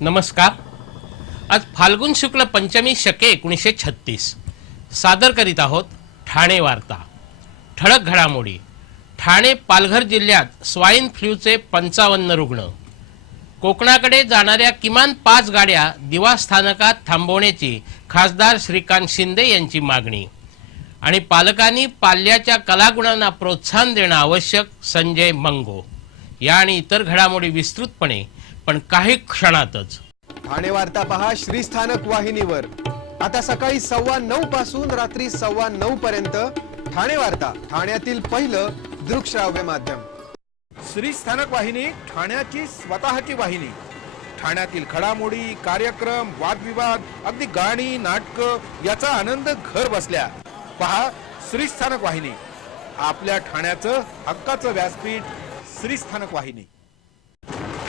नमस्कार। आज फाल्गुन शुक्ल पंचमी शके 1936 सादर करीत आहोत ठाणे वार्ता। ठळक घडामोडी। ठाणे पालघर जिल्ह्यात स्वाईन फ्लूचे 55 रुग्ण। कोकणाकडे जाणाऱ्या किमान 5 गाड्या दिवा स्थानकात थांबवण्याची खासदार श्रीकांत शिंदे यांची मागणी। आणि पालकांनी पाल्याच्या कलागुणांना प्रोत्साहन देणं आवश्यक, संजय मंगो। या आणि इतर घडामोडी विस्तृतपणे पण काही क्षणातच। ठाणे वार्ता पहा श्रीस्थानक वाहिनीवर। आता सकाळी 9:15 पासून रात्री 9:15 पर्यंत ठाणे वार्ता, ठाण्यातील पहिलं दृकश्राव्य माध्यम। श्रीस्थानक वाहिनी ठाण्याची स्वतःची वाहिनी। ठाण्यातील घडामोडी, कार्यक्रम, वादविवाद, अगदी गाणी, नाटक याचा आनंद घर बसल्या पहा श्रीस्थानक वाहिनी। आपल्या ठाण्याचं हक्काचं व्यासपीठ श्रीस्थानक वाहिनी।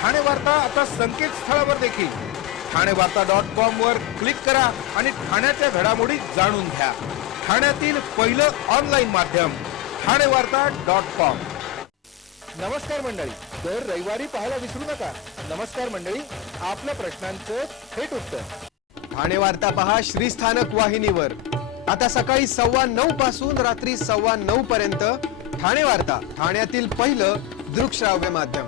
ठाणे वार्ता आता संकेतस्थळावर देखील ठाणेवार्ता.com वर क्लिक करा आणि ठाण्याच्या घडामोडी जाणून घ्या। ठाण्यातील पहिलं ऑनलाईन माध्यम ठाणेवार्ता.com। नमस्कार मंडळी, दर रविवारी पाहायला विसरू नका। नमस्कार मंडळी, आपल्या प्रश्नांचं थेट उत्तर। ठाणे वार्ता पहा श्रीस्थानक वाहिनीवर। आता सकाळी 9:15 पासून रात्री 9:15 पर्यंत ठाणे वार्ता, ठाण्यातील पहिलं दृकश्राव्य माध्यम।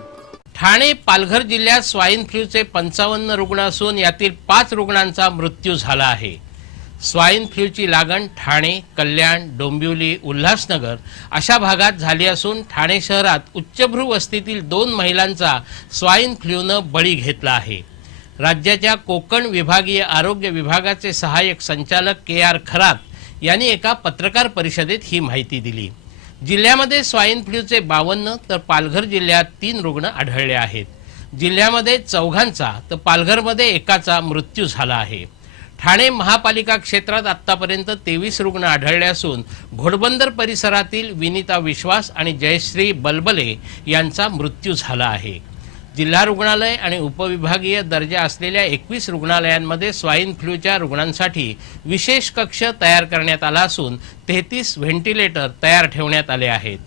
ठाणे पालघर जिल्ह्यात स्वाईन फ्लूचे 55 रुग्ण असून यातील 5 रुग्णांचा मृत्यू झाला आहे। स्वाईन फ्लूची लागण ठाणे, कल्याण, डोंबिवली, उल्हासनगर अशा भागात झाली असून ठाणे शहरात उच्चभ्रू वस्तीतील 2 महिलांचा स्वाईन फ्लूनं बळी घेतला आहे। राज्याच्या कोकण विभागीय आरोग्य विभागाचे सहाय्यक संचालक KR खरात यांनी एका पत्रकार परिषदेत ही माहिती दिली। जिल्ह्यामध्ये स्वाईन फ्लूचे 52 तर पालघर जिल्ह्यात 3 रुग्ण आढळले आहेत। जिल्ह्यामध्ये 4 तर पालघरमध्ये 1चा मृत्यू झाला आहे। ठाणे महापालिका क्षेत्रात आतापर्यंत 23 रुग्ण आढळले असून घोडबंदर परिसरातील विनीता विश्वास आणि जयश्री बलबले यांचा मृत्यू झाला आहे। जिल्हा रुग्णालय आणि उपविभागीय दर्जा असलेल्या 21 रुग्णालयांमध्ये स्वाईन फ्लूच्या रुग्णांसाठी विशेष कक्ष तयार करण्यात आला असून 33 व्हेंटिलेटर तयार ठेवण्यात आले आहेत।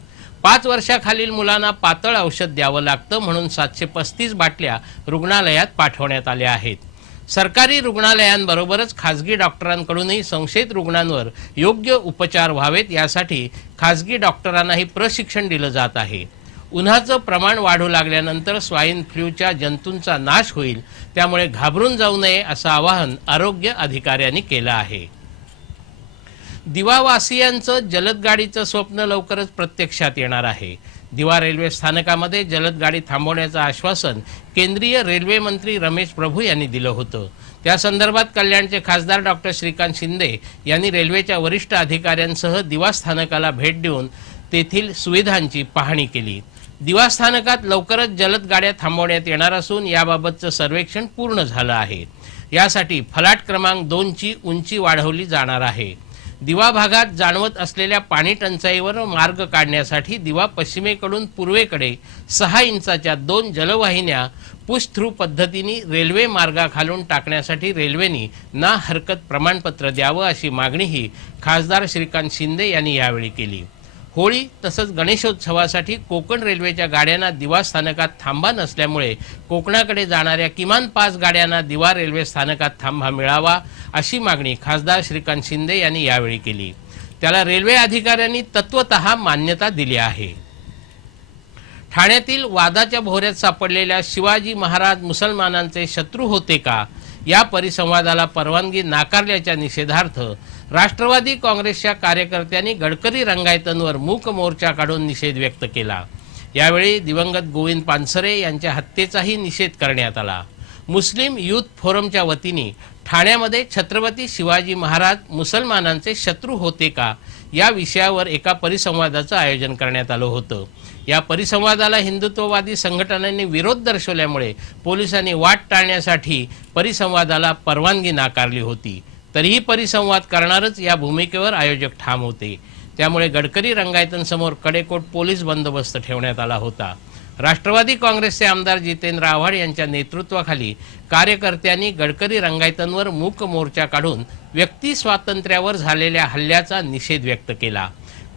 5 वर्षाखालील मुलांना पातळ औषध द्यावं लागतं म्हणून 735 बाटल्या रुग्णालयात पाठवण्यात आल्या आहेत। सरकारी रुग्णालयांबरोबरच खासगी डॉक्टरांकडूनही संशयित रुग्णांवर योग्य उपचार व्हावेत यासाठी खासगी डॉक्टरांनाही प्रशिक्षण दिलं जात आहे। उन्हाचं प्रमाण वाढू लागल्यानंतर स्वाईन फ्लूच्या जंतूंचा नाश होईल, त्यामुळे घाबरून जाऊ नये असं आवाहन आरोग्य अधिकाऱ्यांनी केलं आहे। दिवावासियांचं जलद गाडीचं स्वप्न लवकरच प्रत्यक्षात येणार आहे। दिवा रेल्वे स्थानकामध्ये जलद गाडी थांबवण्याचं आश्वासन केंद्रीय रेल्वे मंत्री रमेश प्रभू यांनी दिलं होतं। त्या संदर्भात कल्याणचे खासदार डॉक्टर श्रीकांत शिंदे यांनी रेल्वेच्या वरिष्ठ अधिकाऱ्यांसह दिवा स्थानकाला भेट देऊन तेथील सुविधांची पाहणी केली। दिवा स्थानकात लवकरच जलद गाड्या थांबवण्यात येणार असून याबाबतचं सर्वेक्षण पूर्ण झालं आहे। यासाठी फलाट क्रमांक 2ची उंची वाढवली जाणार आहे। दिवा भागात जाणवत असलेल्या पाणी टंचाईवर मार्ग काढण्यासाठी दिवा पश्चिमेकडून पूर्वेकडे 6 इंचाच्या 2 जलवाहिन्या पुश थ्रू पद्धतीने रेल्वे मार्गाखालून टाकण्यासाठी रेल्वेने ना हरकत प्रमाणपत्र द्यावं अशी मागणीही खासदार श्रीकांत शिंदे यांनी यावेळी केली। होळी तसंच गणेशोत्सवासाठी कोकण रेल्वेच्या गाड्यांना दिवा स्थानकात थांबा नसल्यामुळे कोकणाकडे जाणाऱ्या किमान 5 गाड्यांना दिवा रेल्वे स्थानकात थांबा मिळावा अशी मागणी खासदार श्रीकांत शिंदे यांनी यावेळी केली। त्याला रेल्वे अधिकाऱ्यांनी तत्वतः मान्यता दिली आहे। ठाण्यातील वादाच्या भोवऱ्यात सापडलेल्या शिवाजी महाराज मुसलमानांचे शत्रू होते का या परिसंवादाला परवानगी नाकारल्याच्या निषेधार्थ राष्ट्रवादी काँग्रेसच्या कार्यकर्त्यांनी गडकरी रंगायतनवर मूक मोर्चा काढून निषेध व्यक्त केला। यावेळी दिवंगत गोविंद पानसरे यांच्या हत्येचाही निषेध करण्यात आला। मुस्लिम युथ फोरमच्या वतीने ठाण्यामध्ये छत्रपती शिवाजी महाराज मुसलमानांचे शत्रू होते का या विषयावर एका परिसंवादाचं आयोजन करण्यात आलं होतं। या परिसंवादाला हिंदुत्ववादी संघटनांनी विरोध दर्शवल्यामुळे पोलिसांनी वाट टाळण्यासाठी परिसंवादाला परवानगी नाकारली होती। तरीही परिसंवाद करणारच या भूमिकेवर आयोजक ठाम होते। त्यामुळे गडकरी रंगायतनसमोर कडेकोट पोलीस बंदोबस्त ठेवण्यात आला होता। राष्ट्रवादी काँग्रेसचे आमदार जितेंद्र आव्हाड यांच्या नेतृत्वाखाली कार्यकर्त्यांनी गडकरी रंगायतनवर मूक मोर्चा काढून व्यक्ती स्वातंत्र्यावर झालेल्या हल्ल्याचा निषेध व्यक्त केला।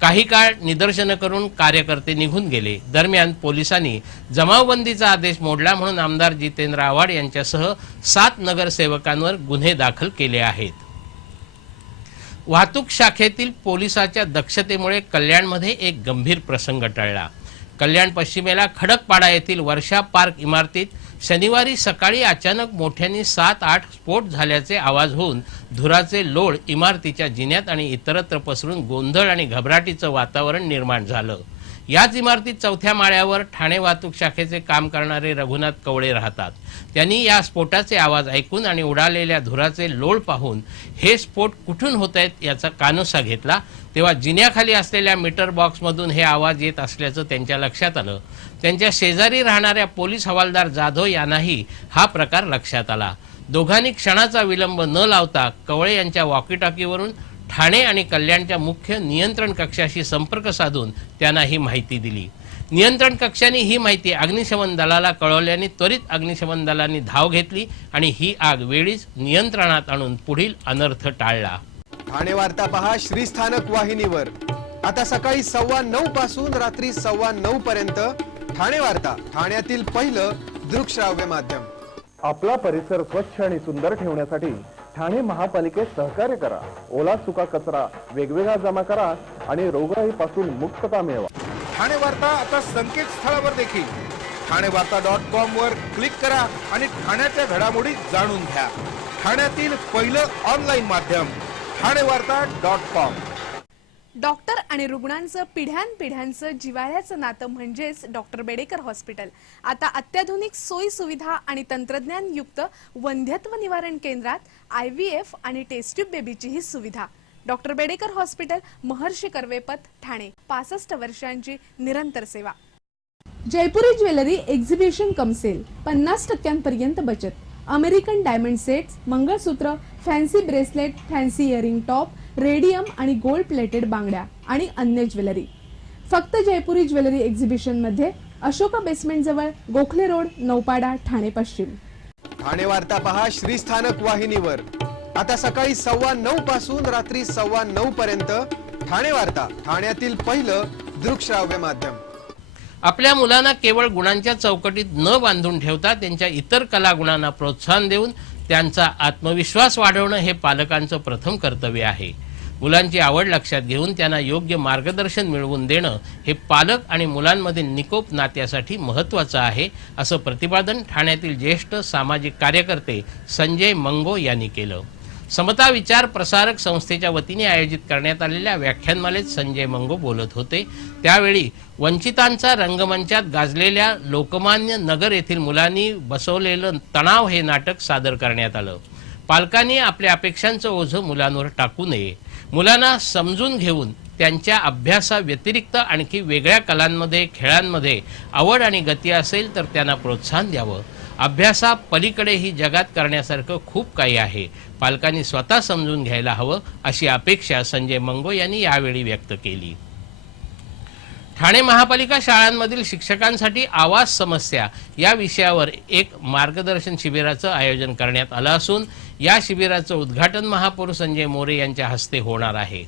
काही काळ निदर्शनं करून कार्यकर्ते निघून गेले. दरम्यान पोलिसांनी जमावबंदीचा आदेश मोडला म्हणून आमदार जितेंद्र आव्हाड यांच्यासह 7 नगरसेवकांवर गुन्हे दाखल केले आहेत. वाहतूक शाखेतील पोलिसाच्या दक्षतेमुळे कल्याणमध्ये एक गंभीर प्रसंग टळला. कल्याण पश्चिमेला खडकपाडा येथील वर्षा पार्क इमारतीत शनिवारी सकाळी अचानक मोठ्याने 7-8 स्फोट झाल्याचे आवाज होऊन धुराचे लोळ इमारतीच्या जिन्यात आणि इतरत्र पसरून गोंधळ आणि घबराटीचं वातावरण निर्माण झालं. याच इमारतीत 4थ्या माळ्यावर ठाणे वाहतूक शाखेचे काम करणारे रघुनाथ कवळे राहतात. त्यांनी या स्फोटाचे आवाज ऐकून आणि उडालेल्या धुराचे लोळ पाहून हे स्फोट कुठून होत आहेत याचा कानोसा घेतला. तेव्हा जिन्याखाली असलेल्या मीटर बॉक्समधून हे आवाज येत असल्याचं त्यांच्या लक्षात आलं. त्यांच्या शेजारी राहणाऱ्या पोलीस हवालदार जाधव यांनाही हा प्रकार लक्षात आला. दोघांनी क्षणाचा विलंब न लावता कवळे यांच्या वॉकीटॉकीवरून ठाणे आणि कल्याणच्या मुख्य नियंत्रण कक्षाशी संपर्क साधून त्यांना ही माहिती दिली. नियंत्रण कक्षाने ही माहिती अग्निशमन दलाला कळवल्याने त्वरित अग्निशमन दलांनी धाव घेतली आणि ही आग वेळीच नियंत्रणात आणून पुढील अनर्थ टाळला. ठाणे वार्ता पहा श्रीस्थानक वाहिनीवर. आता सकाळी 9:15 पासून रात्री 9:15 पर्यंत ठाणे वार्ता, ठाण्यातील पहिलं दृकश्राव्य माध्यम. आपला परिसर स्वच्छ आणि सुंदर ठेवण्यासाठी ठाणे महापालिकेत सहकार्य करा. ओला सुका कचरा वेगवेगळा जमा करा आणि रोगराईपासून मुक्तता मिळवा. ठाणे वार्ता आता संकेतस्थळावर देखील ठाणेवार्ता.com वर क्लिक करा आणि ठाण्याच्या घडामोडी जाणून घ्या. ठाण्यातील पहिलं ऑनलाईन माध्यम ठाणेवार्ता.com. डॉक्टर आणि रुग्णांचं पिढ्यानपिढ्यांचं जिव्हाळ्याचं नातं म्हणजेच डॉक्टर बेडेकर हॉस्पिटल. आता अत्याधुनिक सोयी सुविधा आणि तंत्रज्ञान युक्त वंध्यत्व निवारण केंद्रात IVF आणि टेस्ट ट्यूब बेबीचीही सुविधा. Doctor Bedekar hospital, Maharshi Karvepath, Thane. 65 वर्षांची निरंतर सेवा. Jaipuri jewellery exhibition cum sale. 50% बचत. American diamond sets, mangalsutra, fancy bracelet, fancy earring top, radium आणि गोल्ड प्लेटेड बांगड्या आणि अन्य ज्वेलरी फक्त जयपुरी ज्वेलरी एक्झिबिशन मध्ये. अशोका बेसमेंट जवळ, गोखले रोड, नौपाडा, ठाणे पश्चिम. ठाणे वार्ता पहा श्रीस्थानक वाहिनीवर. आता सकाळी 9:15 पासून रात्री 9:15 पर्यंत ठाणे वार्ता, ठाण्यातील पहिलं दृकश्राव्य माध्यम. आपल्या मुलांना केवळ गुणांच्या चौकटीत न बांधून ठेवता त्यांच्या इतर कला गुणांना प्रोत्साहन देऊन त्यांचा आत्मविश्वास वाढवणं हे पालकांचं प्रथम कर्तव्य आहे. मुलांची आवड लक्षात घेऊन त्यांना योग्य मार्गदर्शन मिळवून देणं हे पालक आणि मुलांमधील निकोप नात्यासाठी महत्त्वाचं आहे, असं प्रतिपादन ठाण्यातील ज्येष्ठ सामाजिक कार्यकर्ते संजय मंगो यांनी केलं. समता विचार प्रसारक संस्थेच्या वतीने आयोजित करण्यात आलेल्या व्याख्यानमालेत संजय मंगो बोलत होते. त्यावेळी वंचितांचा रंगमंचात गाजलेल्या लोकमान्य नगर येथील मुलांनी बसवलेलं तणाव हे नाटक सादर करण्यात आलं. पालकांनी आपल्या अपेक्षांचं ओझं मुलांवर टाकू नये. मुलांना समजून घेऊन त्यांच्या अभ्यासाव्यतिरिक्त आणखी वेगळ्या कलांमध्ये, खेळांमध्ये आवड आणि गती असेल तर त्यांना प्रोत्साहन द्यावं. अभ्यासा पलीकडेही जगात करण्यासारखं खूप काही आहे. पालकांनी स्वतः समजून घ्यायला हवं, अशी अपेक्षा संजय मंगो यांनी यावेळी व्यक्त केली. ठाणे महापालिका शाळांमधील शिक्षकांसाठी आवास समस्या या विषयावर एक मार्गदर्शन शिबिराचं आयोजन करण्यात आलं असून या शिबिराचं उद्घाटन महापौर संजय मोरे यांच्या हस्ते होणार आहे.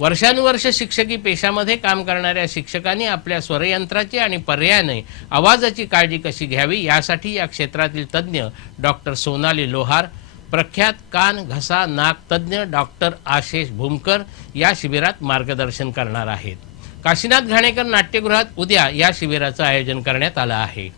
वर्षानुवर्ष शिक्षकी पेशामध्ये काम करणाऱ्या शिक्षकांनी आपल्या स्वरयंत्राची आणि पर्यायाने आवाजाची काळजी कशी घ्यावी यासाठी या क्षेत्रातील तज्ज्ञ डॉक्टर सोनाली लोहार, प्रख्यात कान, घसा, नाक तज्ज्ञ डॉक्टर आशेष भूमकर या शिबिरात मार्गदर्शन करणार आहेत. काशीनाथ घाणेकर नाट्यगृहात उद्या या शिबिराचं आयोजन करण्यात आलं आहे.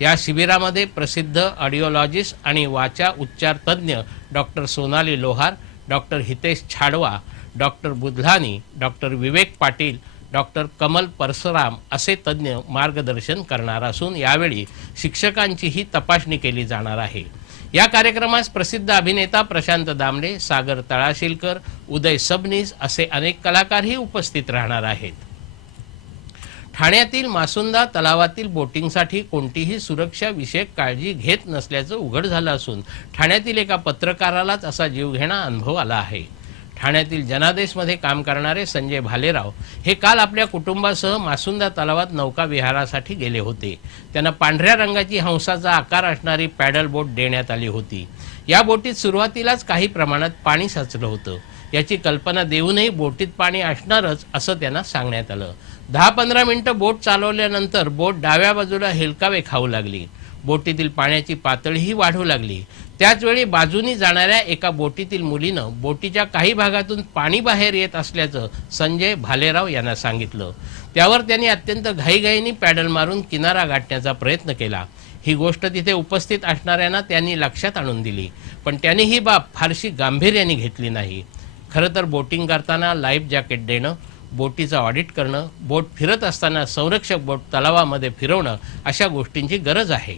या शिबिरामध्ये प्रसिद्ध ऑडिओलॉजिस्ट आणि वाचा उच्चार तज्ज्ञ डॉक्टर सोनाली लोहार, डॉक्टर हितेश छाडवा, डॉक्टर बुधलानी, डॉक्टर विवेक पाटील, डॉक्टर कमल परसराम असे तज्ज्ञ मार्गदर्शन करणार असून यावेळी शिक्षकांचीही तपासणी केली जाणार आहे. या कार्यक्रमास प्रसिद्ध अभिनेता प्रशांत दामले, सागर तळाशीलकर, उदय सबनीस असे अनेक कलाकारही उपस्थित राहणार आहेत. ठाण्यातील मासुंदा तलावातील बोटिंगसाठी कोणतीही सुरक्षा विषयक काळजी घेत नसल्याचं उघड झालं असून ठाण्यातील एका पत्रकारालाच असा जीवघेणा अनुभव आला आहे. ठाण्यातील जनादेशमध्ये काम करणारे संजय भालेराव हे काल आपल्या कुटुंबासह मासुंदा तलावात नौका विहारासाठी गेले होते. त्यांना पांढऱ्या रंगाची हंसाचा आकार असणारी पॅडल बोट देण्यात आली होती. या बोटीत सुरुवातीलाच काही प्रमाणात पाणी साचलं होतं. याची कल्पना देऊनही बोटीत पाणी असणारच असं त्यांना सांगण्यात आलं. 10-15 मिनिटं बोट चालवल्यानंतर बोट डाव्या बाजूला हेलकावे खाऊ लागली. बोटीतील पाण्याची पातळीही वाढू लागली. त्याचवेळी बाजूनी जाणाऱ्या एका बोटीतील मुलीनं बोटीच्या काही भागातून पाणी बाहेर येत असल्याचं संजय भालेराव यांना सांगितलं. त्यावर त्यांनी अत्यंत घाईघाईने पॅडल मारून किनारा गाठण्याचा प्रयत्न केला. ही गोष्ट तिथे उपस्थित असणाऱ्यांना त्यांनी लक्षात आणून दिली, पण त्यांनी ही बाब फारशी गांभीर्याने घेतली नाही. खरं तर बोटिंग करताना लाईफ जॅकेट देणं, बोटीचं ऑडिट करणं, बोट फिरत असताना संरक्षक बोट तलावामध्ये फिरवणं अशा गोष्टींची गरज आहे,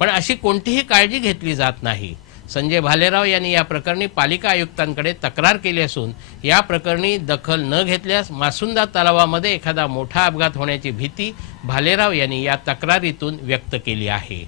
पण अशी कोणतीही काळजी घेतली जात नाही. संजय भालेराव यांनी या प्रकरणी पालिका आयुक्तांकडे तक्रार केली असून या प्रकरणी दखल न घेतल्यास मासुंदा तलावामध्ये एखादा मोठा अपघात होण्याची भीती भालेराव यांनी या तक्रारीतून व्यक्त केली आहे.